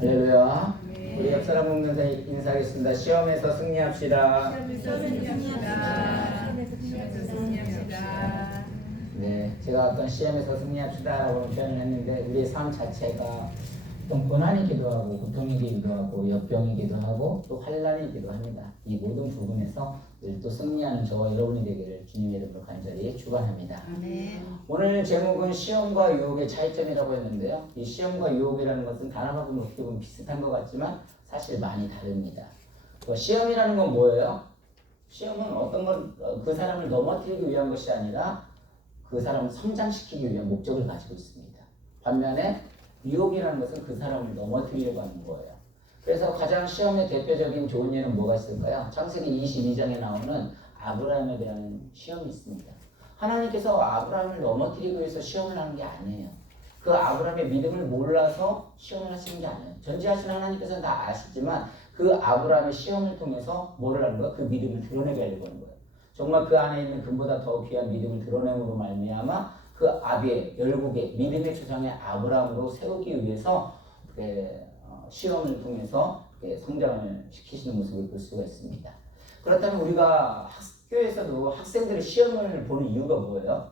할렐루야. 네. 우리 옆 사람 보면서 인사하겠습니다. 시험에서 승리합시다. 네, 제가 어떤 시험에서 승리합시다라고 표현을 했는데 우리의 삶 자체가 어떤 고난이기도 하고 고통이기도 하고 역병이기도 하고 또 환난이기도 합니다. 이 모든 부분에서 늘 또 승리하는 저와 여러분이 되기를 주님의 이름으로 간절히 축원합니다. 오늘 제목은 시험과 유혹의 차이점이라고 했는데요. 이 시험과 유혹이라는 것은 단어가 보면 어떻게 보면 비슷한 것 같지만 사실 많이 다릅니다. 시험이라는 건 뭐예요? 시험은 어떤 그 사람을 넘어뜨리기 위한 것이 아니라 그 사람을 성장시키기 위한 목적을 가지고 있습니다. 반면에 유혹이라는 것은 그 사람을 넘어뜨리려고 하는 거예요. 그래서 가장 시험의 대표적인 좋은 예는 뭐가 있을까요? 창세기 22장에 나오는 아브라함에 대한 시험이 있습니다. 하나님께서 아브라함을 넘어뜨리기 위해서 시험을 하는 게 아니에요. 그 아브라함의 믿음을 몰라서 시험을 하시는 게 아니에요. 전지하신 하나님께서는 다 아시지만 그 아브라함의 시험을 통해서 뭐를 하는 거예요? 그 믿음을 드러내게 하려고 하는 거예요. 정말 그 안에 있는 금보다 더 귀한 믿음을 드러냄으로 말미암아 그 아비의 열국의 믿음의 조상의 아브라함으로 세우기 위해서 시험을 통해서 성장을 시키시는 모습을 볼 수가 있습니다. 그렇다면 우리가 학교에서도 학생들의 시험을 보는 이유가 뭐예요?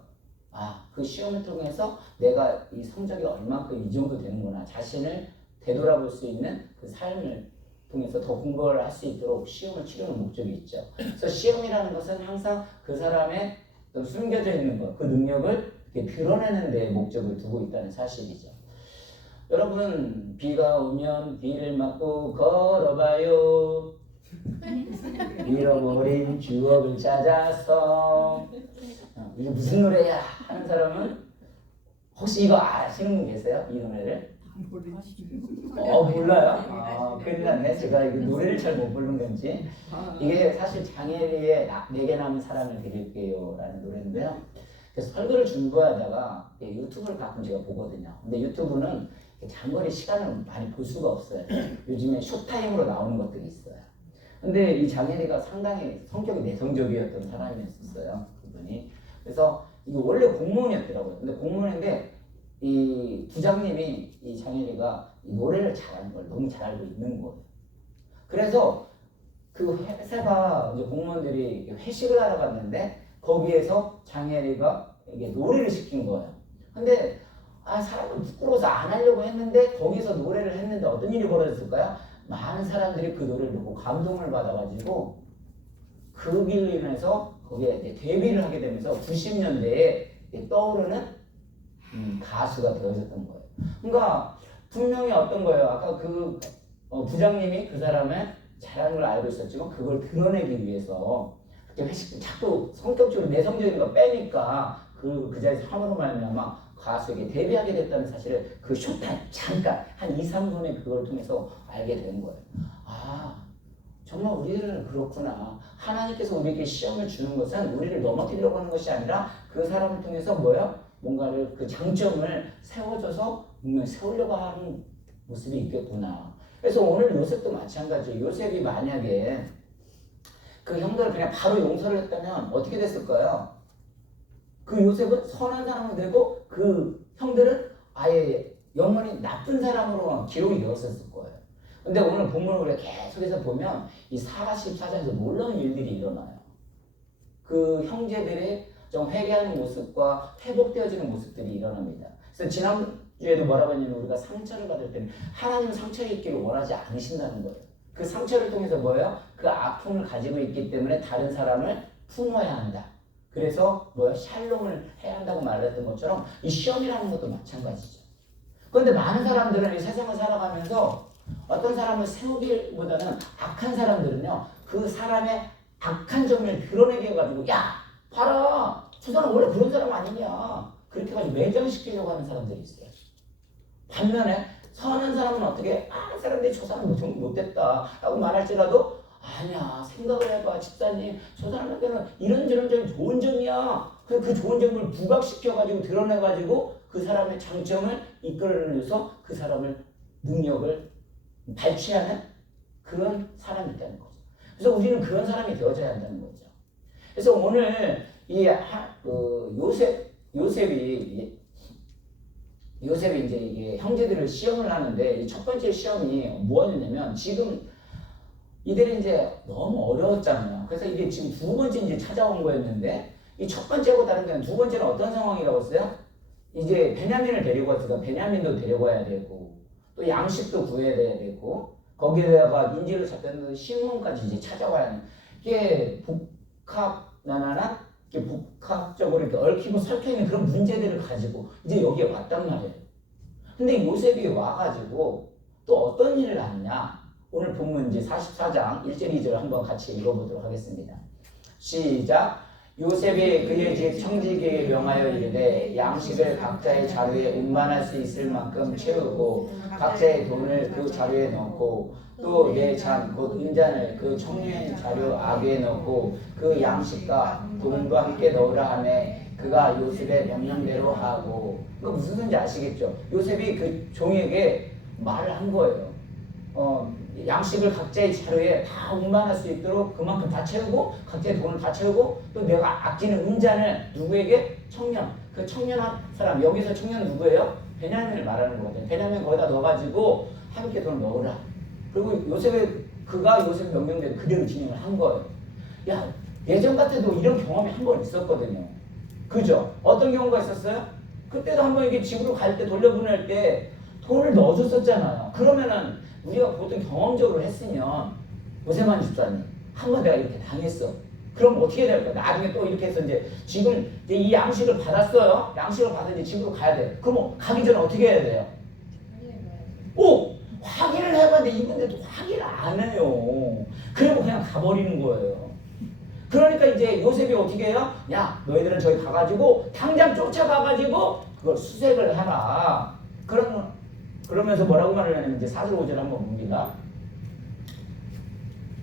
그 시험을 통해서 내가 이 성적이 얼만큼 이 정도 되는구나 자신을 되돌아볼 수 있는 그 삶을 통해서 더 공부를 할 수 있도록 시험을 치르는 목적이 있죠. 그래서 시험이라는 것은 항상 그 사람의 어떤 숨겨져 있는 것, 그 능력을 드러내는 데 목적을 두고 있다는 사실이죠. 여러분, 비가 오면 비를 맞고 걸어봐요. 잃어버린 추억을 찾아서. 이게 무슨 노래야? 하는 사람은 혹시 이거 아시는 분 계세요? 이 노래를? 몰라요? 큰일 났네. 제가 이 노래를 잘 못 부르는 건지. 이게 사실 장혜리의 내게 남은 사랑을 드릴게요 라는 노래인데요. 그래서 설교를 준비하다가 유튜브를 가끔 제가 보거든요. 근데 유튜브는 장거리 시간을 많이 볼 수가 없어요. 요즘에 쇼타임으로 나오는 것들이 있어요. 근데 이 장혜리가 상당히 성격이 내성적이었던 사람이었어요. 그분이. 그래서 이게 원래 공무원이었더라고요. 근데 공무원인데 이 부장님이 이 장혜리가 이 노래를 잘하는 걸 너무 잘 알고 있는 거예요. 그래서 그 회사가 이제 공무원들이 회식을 하러 갔는데 거기에서 장혜리가 이게 노래를 시킨 거예요. 근데 사람은 부끄러워서 안 하려고 했는데 거기서 노래를 했는데 어떤 일이 벌어졌을까요? 많은 사람들이 그 노래를 듣고 감동을 받아가지고 그 길로 인해서 거기에 데뷔를 하게 되면서 90년대에 떠오르는 가수가 되어졌던 거예요. 그러니까 분명히 어떤 거예요? 아까 그 부장님이 그 사람의 잘하는 걸 알고 있었지만 그걸 드러내기 위해서 그때 회식 자꾸 성격적으로 내성적인 거 빼니까 그 자리에서 함으로 말미암아 가수에게 데뷔하게 됐다는 사실을 그 쇼타임 잠깐 한 2, 3분의 그걸 통해서 알게 된 거예요. 정말 우리들은 그렇구나. 하나님께서 우리에게 시험을 주는 것은 우리를 넘어뜨리려고 하는 것이 아니라 그 사람을 통해서 뭔가를 그 장점을 세워줘서 분명히 세우려고 하는 모습이 있겠구나. 그래서 오늘 요셉도 마찬가지예요. 요셉이 만약에 그 형들을 그냥 바로 용서를 했다면 어떻게 됐을까요? 그 요셉은 선한 사람이 되고 그 형들은 아예 영원히 나쁜 사람으로 기록이 되었을 거예요. 근데 오늘 본문을 우리가 계속해서 보면 이 44장에서 놀라운 일들이 일어나요. 그 형제들의 좀 회개하는 모습과 회복되어지는 모습들이 일어납니다. 그래서 지난주에도 뭐라고 했냐면 우리가 상처를 받을 때는 하나님은 상처를 입기를 원하지 않으신다는 거예요. 그 상처를 통해서 그 아픔을 가지고 있기 때문에 다른 사람을 품어야 한다. 그래서 샬롬을 해야 한다고 말했던 것처럼 이 시험이라는 것도 마찬가지죠. 그런데 많은 사람들은 이 세상을 살아가면서 어떤 사람을 세우기보다는 악한 사람들은요, 그 사람의 악한 점을 드러내게 해가지고 봐라! 저 사람 원래 그런 사람 아니냐. 그렇게 해가지고 매장시키려고 하는 사람들이 있어요. 반면에 선한 사람은 어떻게 이 사람들이 저 사람 정말 못됐다 라고 말할지라도 아니야 생각을 해봐 집사님 저 사람한테는 이런저런 점이 좋은 점이야. 그 좋은 점을 부각시켜가지고 드러내가지고 그 사람의 장점을 이끌어내서 그 사람을 능력을 발휘하는 그런 사람이 있다는 거죠. 그래서 우리는 그런 사람이 되어져야 한다는 거죠. 그래서 오늘 이 요셉이 요셉이 이제 이게 형제들을 시험을 하는데 이 첫 번째 시험이 뭐였냐면 지금 이들이 이제 너무 어려웠잖아요. 그래서 이게 지금 두 번째 이제 찾아온 거였는데 이 첫 번째하고 다른 게 두 번째는 어떤 상황이라고 했어요? 이제 베냐민을 데리고 왔으니까 베냐민도 데려가야 되고 또 양식도 구해야 되고 거기에다가 인질을 잡혔는데 시몬까지 이제 찾아와야 하는 이게 복합나나나 이게 복합적으로 이렇게 얽히고 설켜 있는 그런 문제들을 가지고 이제 여기에 왔단 말이에요. 근데 요셉이 와가지고 또 어떤 일을 하느냐? 오늘 본문 이제 44장 1절 2절 한번 같이 읽어보도록 하겠습니다. 시작. 요셉이 그의 집 청지기에게 명하여 이르되 양식을 각자의 자루에 운반할 수 있을 만큼 채우고 각자의 돈을 그 자루에 넣고 또 내 잔 곧 은잔을 그 청년 자루 아귀에 넣고 그 양식과 돈도 함께 넣으라 하매 그가 요셉의 명령대로 하고 그 무슨 소리인지 아시겠죠? 요셉이 그 종에게 말을 한 거예요. 양식을 각자의 자루에 다 운반할 수 있도록 그만큼 다 채우고 각자의 돈을 다 채우고 또 내가 아끼는 은잔을 누구에게? 청년. 그 청년 한 사람 여기서 청년 누구예요? 베냐민을 말하는 거거든요. 베냐민 거기다 넣어가지고 함께 돈을 넣으라. 그리고 그가 요셉 명령대로 그대로 진행을 한 거예요. 야 예전 같아도 이런 경험이 한 번 있었거든요. 그죠? 어떤 경우가 있었어요? 그때도 한번 이게 집으로 갈 때 돌려보낼 때 돈을 넣어줬었잖아요. 그러면은 우리가 보통 경험적으로 했으면 요셉만 집사님 한번 내가 이렇게 당했어. 그럼 어떻게 될까? 나중에 또 이렇게 해서 이제 지금 이제 이 양식을 받았어요. 양식을 받아 이제 집으로 가야 돼. 그럼 가기 전에 어떻게 해야 돼요? 오! 확인을 해봤는데 이분들도 확인을 안 해요. 그리고 그냥 가버리는 거예요. 그러니까 이제 요셉이 어떻게 해요? 야 너희들은 저기 가가지고 당장 쫓아가가지고 그걸 수색을 해라. 그러면서 뭐라고 말을 하냐면 이제 4절 5절 한번 봅니다.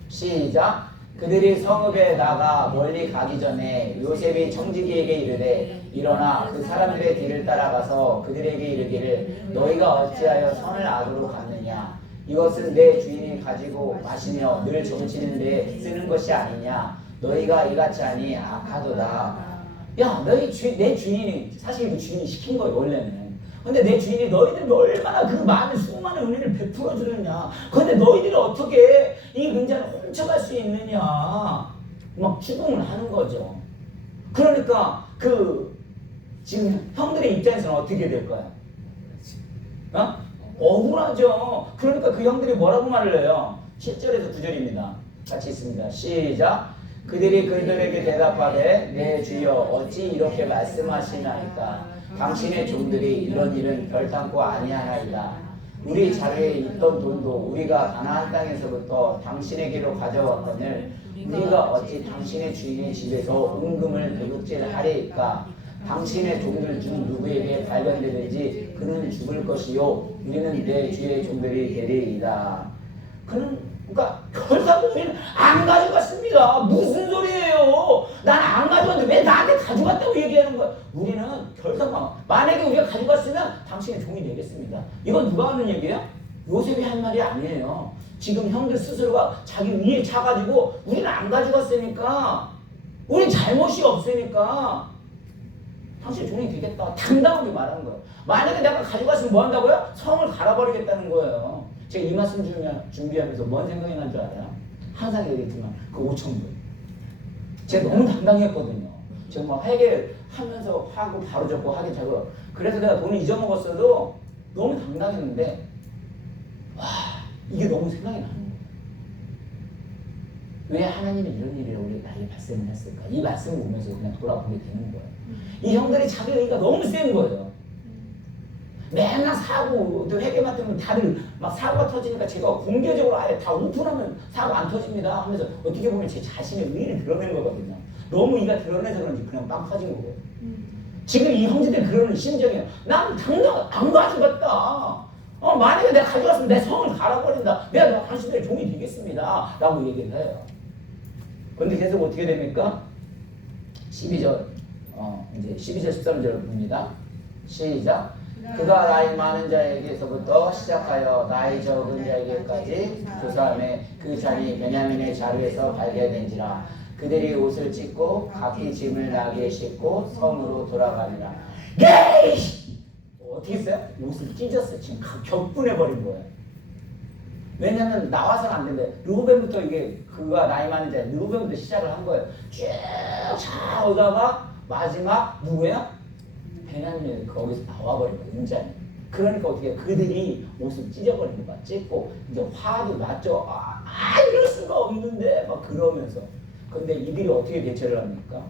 시작. 그들이 성읍에 나가 멀리 가기 전에 요셉이 청지기에게 이르되 일어나 그 사람들의 뒤를 따라가서 그들에게 이르기를 너희가 어찌하여 선을 악으로 갚느냐 이것은 내 주인이 가지고 마시며 늘 점치는 데 쓰는 것이 아니냐 너희가 이같이 하니 악하도다. 야 너희 내 주인이 사실 그 주인이 시킨 거예요 원래는. 근데 내 주인이 너희들이 얼마나 그 많은 수많은 은혜를 베풀어 주느냐. 근데 너희들이 어떻게 이 은자를 훔쳐갈 수 있느냐. 막 추궁을 하는 거죠. 그러니까 지금 형들의 입장에서는 어떻게 될까요? 억울하죠. 그러니까 그 형들이 뭐라고 말을 해요? 7절에서 9절입니다. 같이 있습니다. 시작. 그들이 그들에게 대답하되 내 주여 어찌 이렇게 말씀하시나이까 당신의 종들이 이런 일은 결단코 아니하나이다. 우리 자루에 있던 돈도 우리가 가나안 땅에서부터 당신에게로 가져왔거늘 우리가 어찌 당신의 주인의 집에서 은금을 도둑질하리이까. 당신의 종들 중 누구에게 발견되든지 그는 죽을 것이요 우리는 내 주의 종들이 되리이다. 그러니까 결국 우리는 안 가져갔습니다. 무슨 소리예요? 난 안 가져갔는데 왜 나한테 가져갔다고 얘기하는 거야? 우리는 결국 만약에 우리가 가져갔으면 당신의 종이 되겠습니다. 이건 누가 하는 얘기예요? 요셉이 한 말이 아니에요. 지금 형들 스스로가 자기 위에 차가지고 우리는 안 가져갔으니까 우린 잘못이 없으니까 당신의 종이 되겠다. 당당하게 말하는 거예요. 만약에 내가 가져갔으면 뭐 한다고요? 성을 갈아버리겠다는 거예요. 제가 이 말씀 준비하면서 뭔 생각이 난 줄 알아요? 항상 얘기했지만 그 5,000불. 제가 너무 당당했거든요. 제가 막 회개하면서 하고 바로 접고 하기 잘고 그래서 내가 돈을 잊어먹었어도 너무 당당했는데 와 이게 너무 생각이 나는 거예요. 왜 하나님이 이런 일을 우리 나에게 발생을 했을까? 이 말씀을 보면서 그냥 돌아보게 되는 거예요. 이 형들이 자기 의의가 너무 센 거예요. 맨날 사고 또 회개 맡으면 다들 막 사고가 터지니까 제가 공개적으로 아예 다 오픈하면 사고 안 터집니다 하면서 어떻게 보면 제 자신의 의의를 드러낸 거거든요. 너무 이가 드러내서 그런지 그냥 빵 터진 거고요. 지금 이 형제들 그러는 심정이에요. 난 당장 안 가져갔다. 만약에 내가 가져갔으면 내 성을 갈아버린다. 내가 당신들의 종이 되겠습니다 라고 얘기를 해요. 그런데 계속 어떻게 됩니까? 12절 이제 12절 13절 봅니다. 시작. 그가 나이 많은 자에게서부터 시작하여 나이 적은 자에게까지 조사함에 그 잔이 베냐민의 자루에서 발견된지라. 그들이 옷을 찢고 각기 짐을 나귀에 싣고 성으로 돌아가니라. 어떻게 했어요? 옷을 찢었어요. 지금 격분해버린 거예요. 왜냐면 나와서는 안 된대. 르우벤부터 이게 그가 나이 많은 자 르우벤부터 시작을 한 거예요. 쭉 오다가 마지막 누구야? 베냐민이 거기서 나와버린 거예요. 인자니. 그러니까 어떻게 해요? 그들이 옷을 찢어버린 거야. 찢고 이제 화도 났죠. 이럴 수가 없는데 막 그러면서. 근데 이들이 어떻게 대처를 합니까?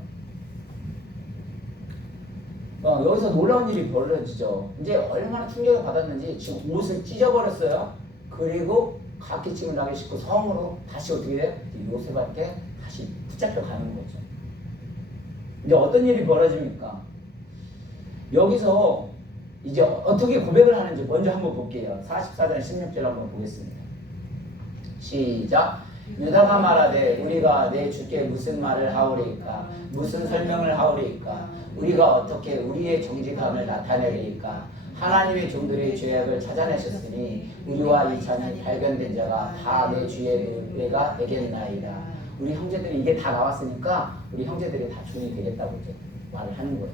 여기서 놀라운 일이 벌어지죠. 이제 얼마나 충격을 받았는지 지금 옷을 찢어버렸어요. 그리고 각기침을 나게 싣고 성으로 다시 어떻게 해요? 요셉한테 다시 붙잡혀 가는 거죠. 이제 어떤 일이 벌어집니까? 여기서 이제 어떻게 고백을 하는지 먼저 한번 볼게요. 44장 16절 한번 보겠습니다. 시작. 유다가 말하되 우리가 내 주께 무슨 말을 하오리까? 무슨 설명을 하오리까? 우리가 어떻게 우리의 정직함을 나타내리까? 하나님의 종들의 죄악을 찾아내셨으니 우리와 이 잔이 발견된 자가 다 내 주의 노예가 되겠나이다. 우리 형제들이 이게 다 나왔으니까 우리 형제들이 다 주인이 되겠다고 이제 말을 하는 거예요.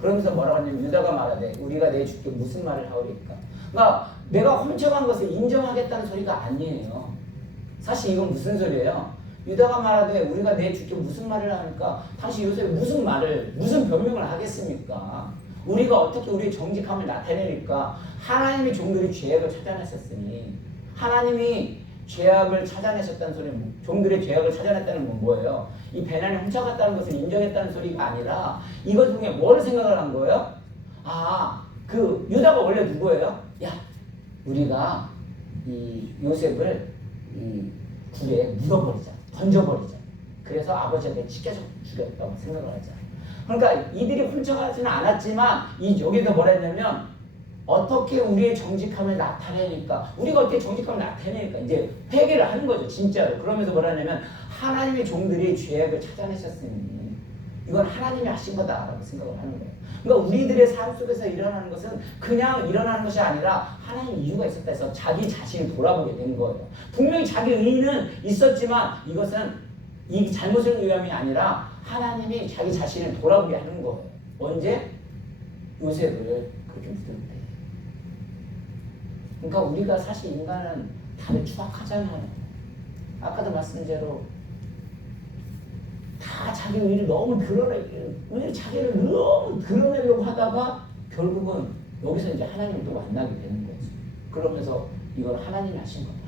그러면서 뭐라고 하냐면 유다가 말하되 우리가 내 주께 무슨 말을 하오리까? 그러니까 내가 훔쳐간 것을 인정하겠다는 소리가 아니에요. 사실 이건 무슨 소리예요? 유다가 말하되 우리가 내 주께 무슨 말을 하니까 당신 요새 무슨 변명을 하겠습니까? 우리가 어떻게 우리의 정직함을 나타내니까 하나님이 종들의 죄악을 찾아냈었으니 하나님이 죄악을 찾아내셨다는 소리는 종들의 죄악을 찾아냈다는 건 뭐예요? 이 베냐민이 훔쳐갔다는 것을 인정했다는 소리가 아니라 이것 중에 뭘 생각을 한 거예요? 그 유다가 원래 누구예요? 우리가 이 요셉을 이 굴에 묻어버리자, 던져버리자. 그래서 아버지한테 찢겨서 죽였다고 생각을 하자. 그러니까 이들이 훔쳐가지는 않았지만 여기서 뭐라 했냐면 어떻게 우리의 정직함을 나타내니까 우리가 어떻게 정직함을 나타내니까 이제 회개를 하는 거죠. 진짜로. 그러면서 뭐라 하냐면 하나님의 종들이 죄악을 찾아내셨으니 이건 하나님이 하신 거다라고 생각을 하는 거예요. 그러니까 우리들의 삶 속에서 일어나는 것은 그냥 일어나는 것이 아니라 하나님 이유가 있었다 해서 자기 자신을 돌아보게 된 거예요. 분명히 자기 의의는 있었지만 이것은 이 잘못을 위함이 아니라 하나님이 자기 자신을 돌아보게 하는 거예요. 언제? 요셉을 그렇게 묻을 때. 그러니까 우리가 사실 인간은 다들 추악하잖아요. 아까도 말씀대로 다 자기 의를 너무 자기를 너무 드러내려고 하다가 결국은 여기서 이제 하나님을 또 만나게 되는 거지. 그러면서 이건 하나님이 하신 거다.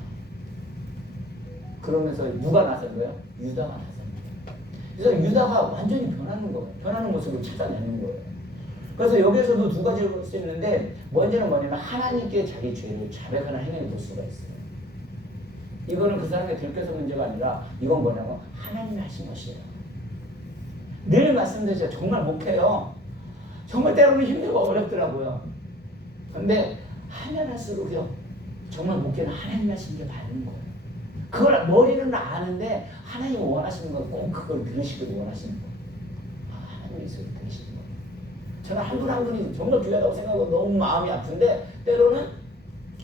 그러면서 누가 나선 거예요? 유다가 나선 거예요. 그래서 유다가 완전히 변하는 거예요. 변하는 모습을 찾아내는 거예요. 그래서 여기서도 두 가지를 볼 수 있는데 먼저는 뭐냐면 하나님께 자기 죄를 자백하는 행위를 볼 수가 있어요. 이거는 그 사람의 들켜서 문제가 아니라 이건 뭐냐면 하나님이 하신 것이에요. 늘 말씀드리죠. 정말 목해요. 정말 때로는 힘들고 어렵더라고요. 근데 하면 할수록요. 정말 목회는 하나님 하시는 게 맞는 거예요. 그걸 머리는 아는데 하나님이 원하시는 건 꼭 그걸 들으시길 원하시는 거예요. 하나님의 소리 들으시는 거예요. 저는 한 분 한 분이 정말 귀하다고 생각하고 너무 마음이 아픈데 때로는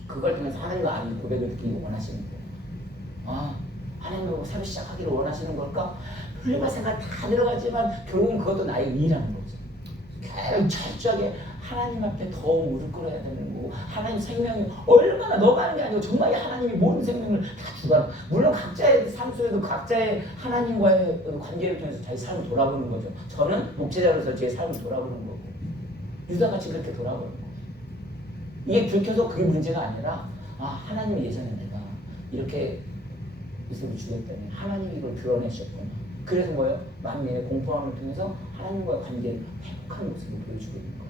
그걸 통해서 하나님과 아닌 고백을 듣기 원하시는 거예요. 하나님하고 새로 시작하기를 원하시는 걸까? 훌륭한 생각 다 들어가지만 결국은 그것도 나의 의라는 거죠. 계속 철저하게 하나님 앞에 더 무릎 꿇어야 되는 거고 하나님 생명이 얼마나 너가 하는 게 아니고 정말 하나님이 모든 생명을 다 주관하고 물론 각자의 삶 속에도 각자의 하나님과의 관계를 통해서 자기 삶을 돌아보는 거죠. 저는 목회자로서 제 삶을 돌아보는 거고 유다같이 그렇게 돌아보는 거예요. 이게 들켜서 그게 문제가 아니라 하나님이 예전에 내가 이렇게 요셉을 죽였다니 하나님이 이걸 드러내셨구나. 그래서 뭐예요? 만민의 공포함을 통해서 하나님과의 관계를 회복하는 모습을 보여주고 있는 거예요.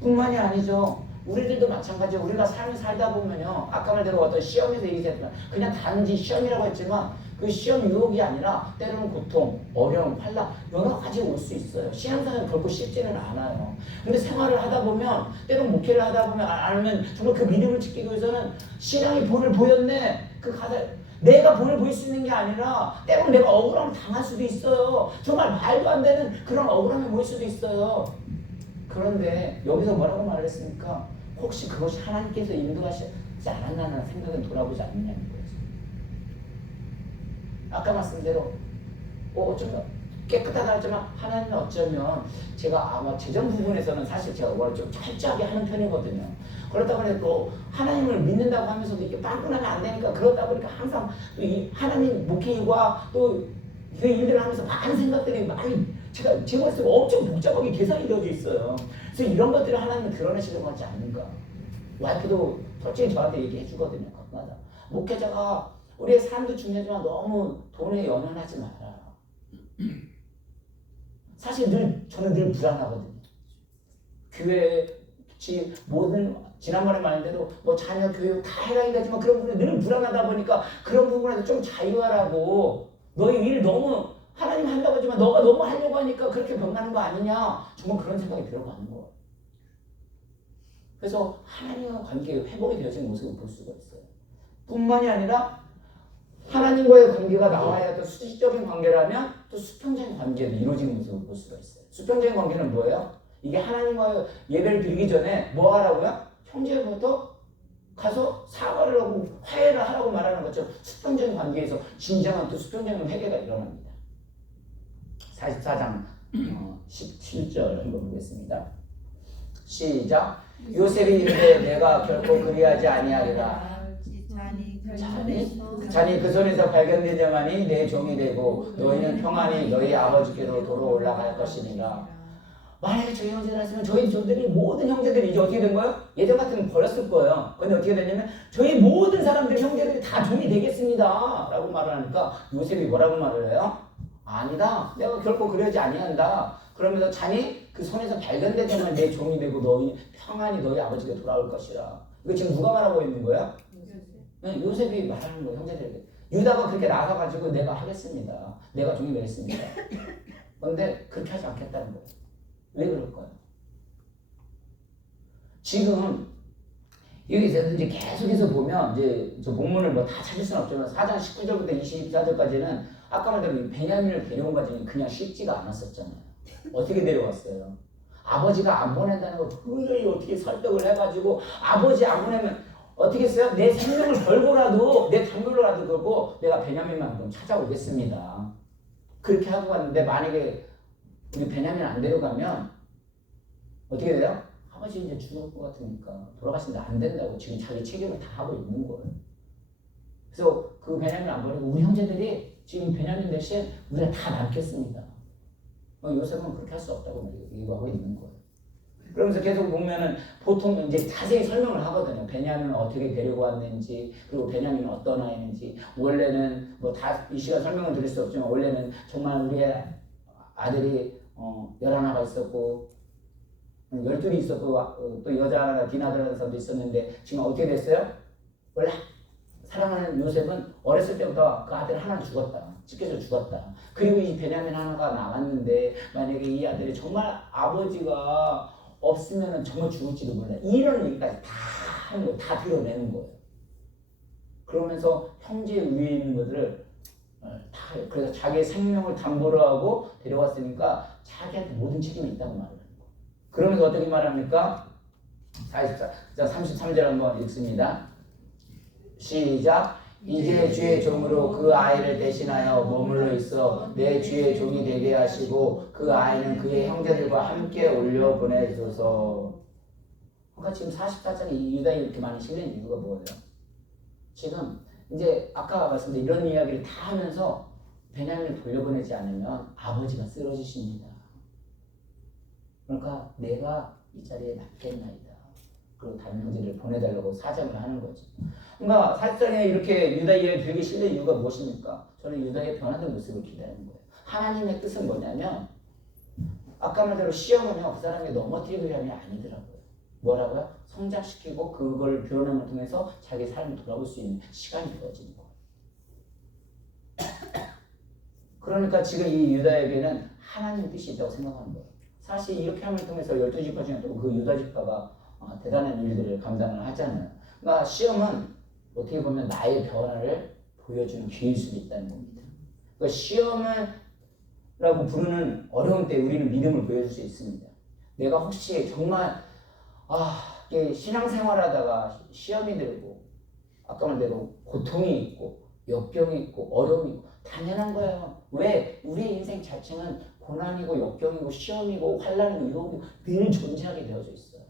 뿐만이 아니죠. 우리들도 마찬가지예요. 우리가 삶을 살다 보면요. 아까 말대로 어떤 시험에서 얘기했지만 그냥 단지 시험이라고 했지만 그 시험 유혹이 아니라 때로는 고통, 어려움, 환난 여러 가지 올 수 있어요. 신앙생활은 결코 쉽지는 않아요. 근데 생활을 하다 보면 때로는 목회를 하다 보면 아니면 정말 그 믿음을 지키기 위해서는 신앙이 본을 보였네. 그 가사 내가 본을 보일 수 있는 게 아니라 때로는 내가 억울함을 당할 수도 있어요. 정말 말도 안 되는 그런 억울함이 모일 수도 있어요. 그런데 여기서 뭐라고 말을 했습니까? 혹시 그것이 하나님께서 인도하시지 않았나라는 생각은 돌아보지 않느냐는 거예요. 아까 말씀대로 어쩌면 깨끗하다 하지만 하나님은 어쩌면 제가 아마 재정 부분에서는 사실 제가 원래 좀 철저하게 하는 편이거든요. 그렇다 보니까 하나님을 믿는다고 하면서도 이게 빵꾸나면 안 되니까 그러다 보니까 항상 이 하나님 목회와 또 그 일들을 하면서 많은 생각들이 많이 제 머릿속에 엄청 복잡하게 계산이 되어져 있어요. 그래서 이런 것들을 하나님은 드러내시려고 하지 않는가. 와이프도 솔직히 저한테 얘기해 주거든요. 가끔마다. 목회자가 우리의 삶도 중요하지만 너무 돈에 연연하지 마라. 사실 저는 늘 불안하거든요. 교회, 모든 지난번에 말한 대로 뭐 자녀 교육 다 해당이 되지만 그런 부분에 늘 불안하다 보니까 그런 부분에서 좀 자유하라고. 너희 일 너무 하나님 한다고 하지만 너가 너무 하려고 하니까 그렇게 변하는 거 아니냐. 정말 그런 생각이 들어가는 거예요. 그래서 하나님과 관계 회복이 되어지는 모습을 볼 수가 있어요. 뿐만이 아니라 하나님과의 관계가 나와야 또 수직적인 관계라면 또 수평적인 관계도 이루어지는 모습을 볼 수가 있어요. 수평적인 관계는 뭐예요? 이게 하나님과 예배를 드리기 전에 뭐 하라고요? 형제부터 가서 사과를 하고 화해를 하라고 말하는 것처럼 수평적인 관계에서 진정한 또 수평적인 회개가 일어납니다. 44장 17절 한번 보겠습니다. 시작. 요셉이 이르되 내가 결코 그리하지 아니하리라. 자니 그 손에서 발견된 자만이 내 종이 되고 너희는 평안히 너희 아버지께로 도로 올라갈 것이니라. 만약에 저희 형제들 했으면 저희 종들이 모든 형제들이 이제 어떻게 된 거예요? 예전 같으면 버렸을 거예요. 근데 어떻게 됐냐면 저희 모든 사람들 형제들이 다 종이 되겠습니다 라고 말을 하니까 요셉이 뭐라고 말을 해요? 아니다. 내가 결코 그러지 아니한다. 그러면서 자니 그 손에서 발견된 자만 내 종이 되고 너희 평안히 너희 아버지께 돌아올 것이라. 이거 지금 누가 말하고 있는 거야? 요셉이 말하는 거예요. 형제들에게. 유다가 그렇게 나서가지고 내가 하겠습니다. 내가 종이 되겠습니다. 그런데 그렇게 하지 않겠다는 거예요. 왜 그럴까요? 지금 여기서 이제 계속해서 보면 이제 저 본문을 뭐 다 찾을 수는 없지만 4장 19절부터 24절까지는 아까 말대로 베냐민을 데려온 과정이 그냥 쉽지가 않았었잖아요. 어떻게 데려왔어요? 아버지가 안 보낸다는 거 그걸 어떻게 설득을 해가지고 아버지 안 보내면 어떻게 했어요? 내 생명을 걸고라도 내 장물로라도 걸고 내가 베냐민만 좀 찾아오겠습니다. 그렇게 하고 갔는데 만약에 우리 베냐민 안 데려가면 어떻게 돼요? 아버지 이제 죽을 것 같으니까 돌아가시는데 안 된다고 지금 자기 책임을 다 하고 있는 거예요. 그래서 그 베냐민 안 버리고 우리 형제들이 지금 베냐민 대신 우리가 다 남겠습니다. 요셉은 그렇게 할 수 없다고 얘기하고 있는 거예요. 그러면서 계속 보면은 보통 이제 자세히 설명을 하거든요. 베냐민은 어떻게 데리고 왔는지, 그리고 베냐민은 어떤 아이인지, 원래는 뭐 다 이 시간 설명을 드릴 수 없지만 원래는 정말 우리의 아들이 11가 있었고 12이 있었고 또 여자 하나 디나드라는 사람도 있었는데 지금 어떻게 됐어요? 원래 사랑하는 요셉은 어렸을 때부터 그 아들 하나 죽었다. 찢겨져 죽었다. 그리고 이 베냐민 하나가 남았는데 만약에 이 아들이 정말 아버지가 없으면 정말 죽을지도 몰라. 이런 얘기까지 다 하는 거예요. 다 드러내는 거예요. 그러면서 형제 위에 있는 것들을 다 그래서 자기의 생명을 담보로 하고 데려왔으니까 자기한테 모든 책임이 있다고 말을 하는 거예요. 그러면서 어떻게 말합니까? 33절 한번 읽습니다. 시작. 이제 주의 종으로 그 아이를 대신하여 머물러 있어 내 주의 종이 되게 하시고 그 아이는 그의 형제들과 함께 올려 보내소서. 그러니까 지금 44장에 이 유다에 이렇게 많이 실린 이유가 뭐예요? 지금 이제 아까 말씀드린 이런 이야기를 다 하면서 베냐민을 돌려보내지 않으면 아버지가 쓰러지십니다. 그러니까 내가 이 자리에 낫겠나이다. 그리고 다른 형제들을 보내달라고 사정을 하는 거죠. 그러니까 사실상에 이렇게 유다 이야기 되게 실린 이유가 무엇입니까? 저는 유다의 변화된 모습을 기다리는 거예요. 하나님의 뜻은 뭐냐면 아까 말대로 시험은요 그 사람이 넘어뜨리기 위함이 아니더라고요. 뭐라고요? 성장시키고 그걸 드러냄을 통해서 자기 삶을 돌아볼 수 있는 시간이 주어지는 거예요. 그러니까 지금 이 유다에게는 하나님의 뜻이 있다고 생각하는 거예요. 사실 이렇게 함을 통해서 12지파 중에 또 그 유다 지파가 대단한 일들을 감당을 하잖아요. 그러니까 시험은 어떻게 보면 나의 변화를 보여주는 기회일 수도 있다는 겁니다. 그러니까 시험이라고 부르는 어려운 때 우리는 믿음을 보여줄 수 있습니다. 내가 혹시 정말 신앙생활하다가 시험이 들고 아까 말대로 고통이 있고 역경이 있고 어려움이 있고 당연한 거예요. 왜? 우리의 인생 자체는 고난이고 역경이고 시험이고 환난이고 유혹이고 늘 존재하게 되어져 있어요.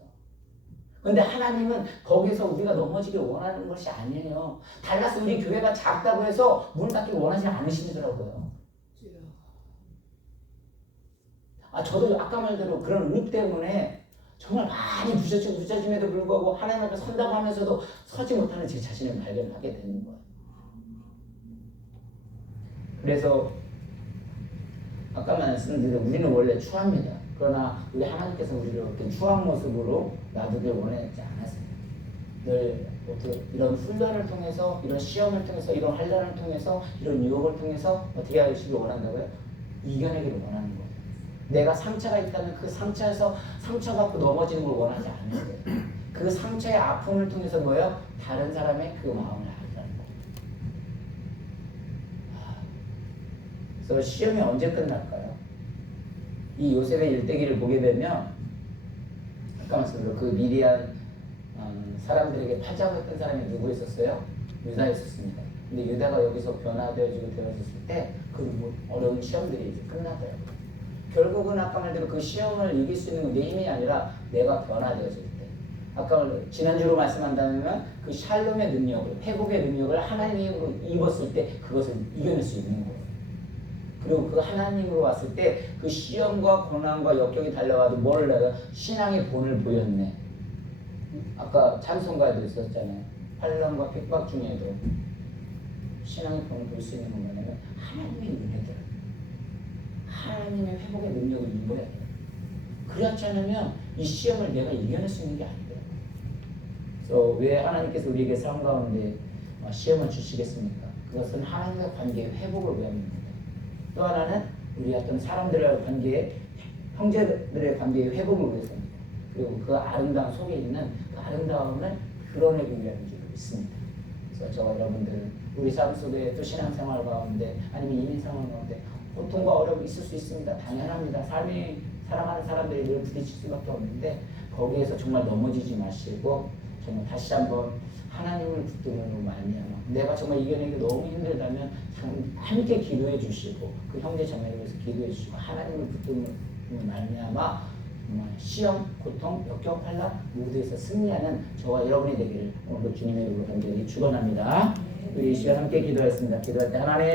근데 하나님은 거기서 우리가 넘어지길 원하는 것이 아니에요. 달라서 우리 교회가 작다고 해서 문 닫기를 원하지 않으시더라고요. 저도 아까 말대로 그런 의 때문에 정말 많이 부서짐에도 불구하고 하나님 앞에 선다고 하면서도 서지 못하는 제 자신을 발견하게 되는 거예요. 그래서 아까 말씀드린 우리는 원래 추합니다. 그러나 우리 하나님께서 우리를 어떤 추한 모습으로 놔두길 원하지 않았습니다. 늘 어떻게 이런 훈련을 통해서, 이런 시험을 통해서, 이런 환난을 통해서, 이런 유혹을 통해서 어떻게 하시길 원한다고요? 이겨내기를 원하는 거예요. 내가 상처가 있다면 그 상처에서 상처받고 넘어지는 걸 원하지 않는 거예요. 그 상처의 아픔을 통해서 뭐예요? 다른 사람의 그 마음을 알라는 거예요. 그래서 시험이 언제 끝날까요? 이 요셉의 일대기를 보게 되면 아까 말씀드린 그 미디안 사람들에게 팔자고 사람이 누구 있었어요? 유다 있었습니다. 근데 유다가 여기서 변화되어지고 되어졌을 때 그 어려운 시험들이 이제 끝나더라고요. 결국은 아까 말대로 그 시험을 이길 수 있는 건 내 힘이 아니라 내가 변화되어질 때. 아까 지난주로 말씀한다면 그 샬롬의 능력을, 회복의 능력을 하나님의 힘으로 입었을 때 그것을 이겨낼 수 있는 거예요. 그리고 그 하나님으로 왔을 때 그 시험과 고난과 역경이 달려와도 뭘 내가 신앙의 본을 보였네. 아까 찬송가에도 있었잖아요. 환난과 핍박 중에도 신앙의 본을 볼 수 있는 건 뭐냐면 하나님의 은혜더라. 하나님의 회복의 능력을 입어야 돼요. 그렇지 않으면 이 시험을 내가 이겨낼 수 있는 게 아니더라고요. 그래서 왜 하나님께서 우리에게 삶 가운데 시험을 주시겠습니까? 그것은 하나님과 관계의 회복을 위함입니다. 또 하나는 우리 어떤 사람들의 관계의, 형제들의 관계의 회복을 위해서입니다. 그리고 그 아름다움 속에 있는 그 아름다움을 드러내기 위함인 줄 믿습니다. 그래서 저와 여러분들 우리 삶 속에 또 신앙생활 가운데 아니면 이민생활 가운데 고통과 어려움이 있을 수 있습니다. 당연합니다. 삶이 사랑하는 사람들이 늘 부딪힐 수밖에 없는데 거기에서 정말 넘어지지 마시고 정말 다시 한번 하나님을 붙들므로 말미암아 내가 정말 이겨내기 너무 힘들다면 함께 기도해 주시고 그 형제 자매를 위해서 기도해 주시고 하나님을 붙들므로 말미암아 정말 시험, 고통, 역경, 환난 모두에서 승리하는 저와 여러분이 되기를 오늘도 주님의 이름으로 간절히 축원합니다. 우리 이 시간 함께 기도했습니다. 기도할 때 하나님